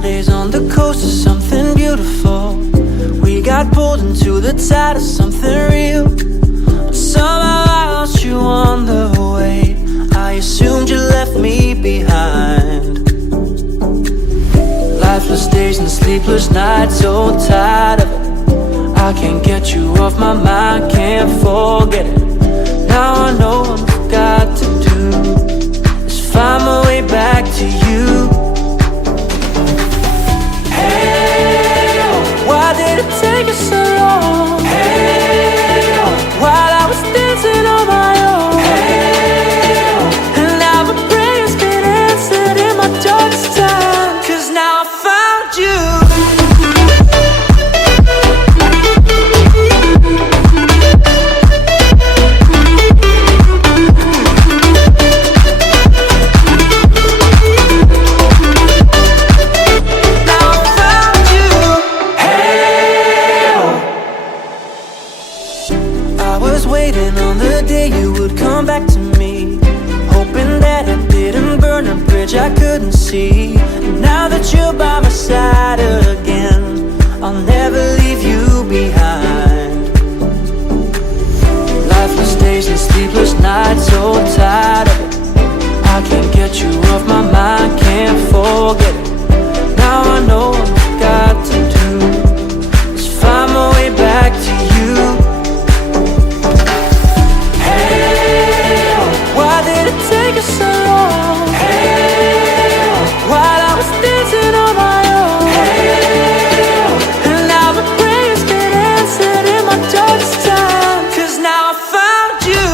days on the coast of something beautiful. We got pulled into the tide of something real. But somehow I lost you on the way. I assumed you left me behind. Lifeless days and sleepless nights, so tired of it. I can't get you off my mind, can't forget it. Now I know what I've got to do is find my way back to you. Hey, oh, why did it take you so long? Hey, oh, while I was dancing on my own. Hey, oh, and now my prayers get answered in my darkest time. 'Cause now I found you. Waiting on the day you would come back to me, hoping that it didn't burn a bridge I couldn't see. And now that you're by my side again, I'll never leave you behind. Lifeless days and sleepless nights, so tired of it. I can't get you off my mind, can't forget it. Now I know what I've got to do is find my way back to you. Take us so long. Hey, while I was dancing on my own. Hey, and now my prayers get answered in my darkest time. 'Cause now I found you.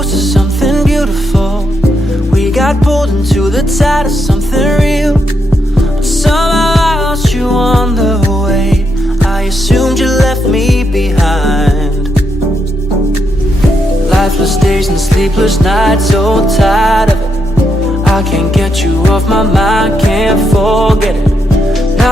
close to something beautiful. We got pulled into the tide of something real. But somehow I lost you on the way. I assumed you left me behind. Lifeless days and sleepless nights, so tired of it. I can't get you off my mind, can't forget it.